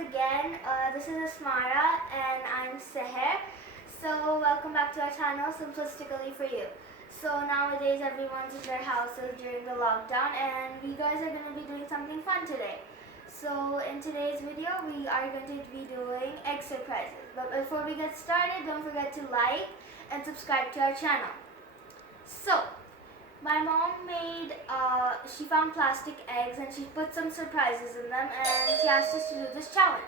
again. This is Asmara and I'm Seher. So welcome back to our channel, Simplistically4U. So nowadays everyone's in their houses during the lockdown and we guys are going to be doing something fun today. So in today's video we are going to be doing egg surprises. But before we get started, don't forget to like and subscribe to our channel. So my mom made, she found plastic eggs and she put some surprises in them and she asked us to do this challenge.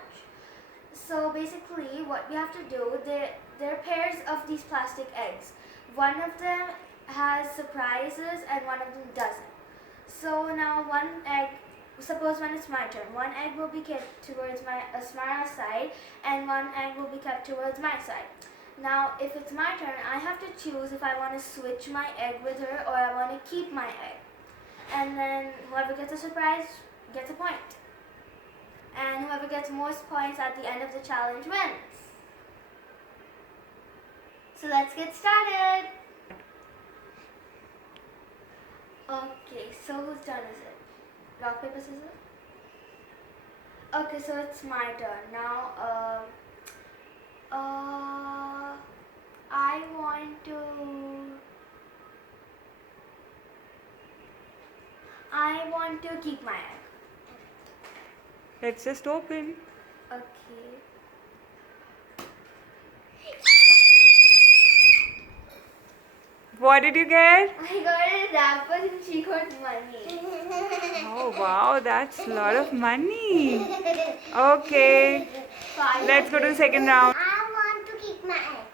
So basically what we have to do, there are pairs of these plastic eggs. One of them has surprises and one of them doesn't. So now one egg, suppose when it's my turn, one egg will be kept towards my Asmara's side and one egg will be kept towards my side. Now, if it's my turn, I have to choose if I want to switch my egg with her or I want to keep my egg. And then whoever gets a surprise gets a point. And whoever gets most points at the end of the challenge wins. So let's get started. Okay, so whose turn is it? Rock, paper, scissors? Okay, so it's my turn. Now, I want to keep my egg. Let's just open. Okay. What did you get? I got a wrapper and she got money. Oh wow, that's a lot of money. Okay, let's go to the second round. I want to keep my egg.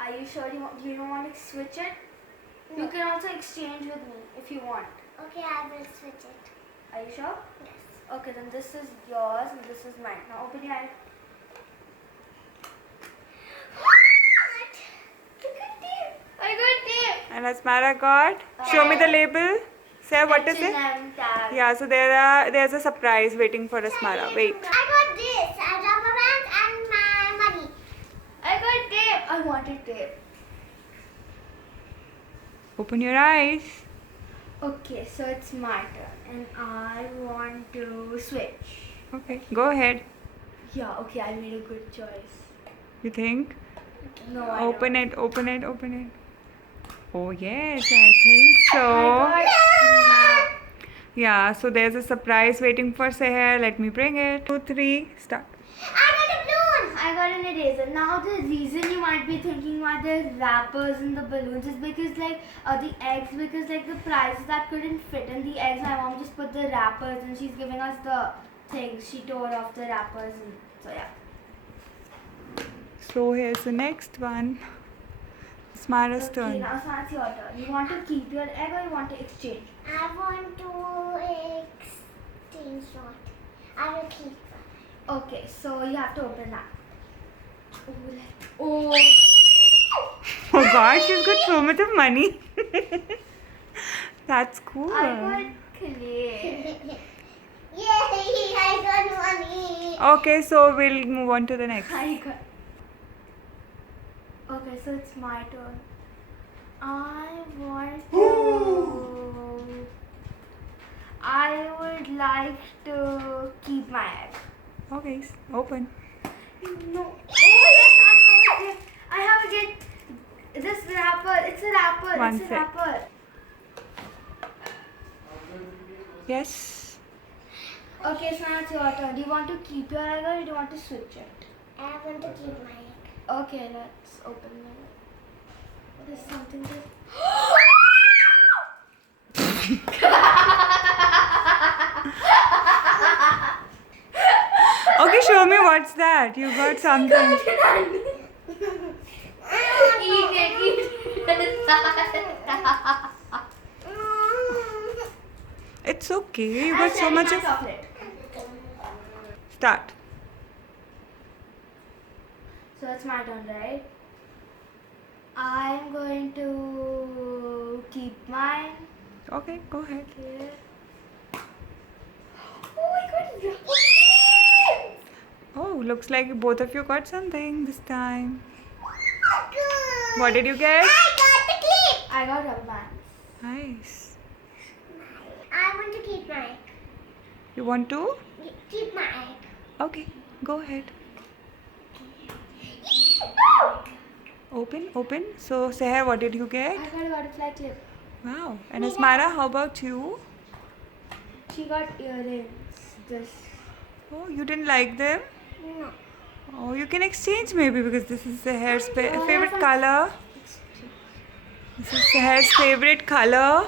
Are you sure you don't want to switch it? No. You can also exchange with me if you want. Okay, I will switch it. Are you sure? Yes. Okay, then this is yours and this is mine. Now open your eye. What? Look at tape. I got tape. And Asmara got. Show me the label. Say what is it? H&M tag. Yeah, so there's a surprise waiting for Asmara. Wait. I got this. I rubber band and my money. I got tape. I wanted tape. Open your eyes. Okay, so it's my turn and I want to switch. Okay, go ahead. Yeah, okay, I made a good choice. You think? No, I Open don't. it, open it, open it. Oh yes, I think so. I got map. Yeah, so there's a surprise waiting for Seher. Let me bring it. 2, 3, start. I got a balloon. I got an eraser. Now the reason you might be thinking why there's wrappers in the balloons is because the eggs, because the prizes that couldn't fit in the eggs, my mom just put the wrappers and she's giving us the things. She tore off the wrappers and so yeah. So here's the next one. Asmara's Okay, turn. now it's your turn. You want to keep your egg or you want to exchange? I want to exchange what? I will keep. Okay, so you have to open that. Oh. Oh gosh, she's got so much of money. That's cool. I got clay. Yay! I got money. Okay, so we'll move on to the next. I got. Okay, so it's my turn. I would like to keep my egg. Okay, open. No. Oh yes, I have a gift. This wrapper. It's a wrapper. One It's a sec. wrapper. Yes. Okay, so now it's your turn. Do you want to keep your egg or do you want to switch it? I want to keep my egg. Okay, let's open it. There's something there. Okay, show me what's that. You got something. Eat it. It's okay. You got so much of. chocolate. Start. So it's my turn, right? I'm going to keep mine. Okay, go ahead. Okay. Oh, I got it. Oh, looks like both of you got something this time. Good. What did you get? I got the clip. I got rubber bands. Nice. I want to keep my egg. You want to? Keep my egg. Okay. Go ahead. Open. So, Seher, what did you get? I got a butterfly clip. Wow. And Asmara, how about you? She got earrings. This. Oh, you didn't like them? No. Oh, you can exchange maybe because this is Seher's Oh, favorite I color. This is Seher's favorite color.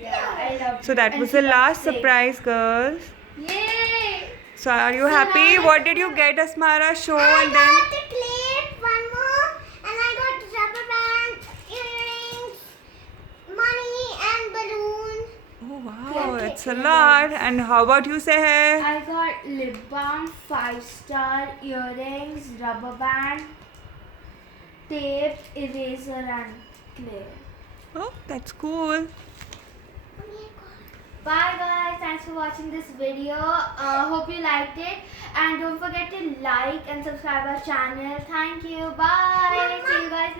Yeah, I love So it. that And was she the loves last pink. surprise, girls. Yay! So are you So happy? now What did you get, Asmara? Show I and then. got the clip, one more, and I got rubber band, earrings, money, and balloon. Oh wow, Yeah, that's a earrings. lot. And how about you, Seher? I got lip balm, 5-star, earrings, rubber band, tape, eraser, and clay. Oh, that's cool. Bye guys, thanks for watching this video. Hope you liked it, and don't forget to like and subscribe our channel. Thank you. Bye. See you guys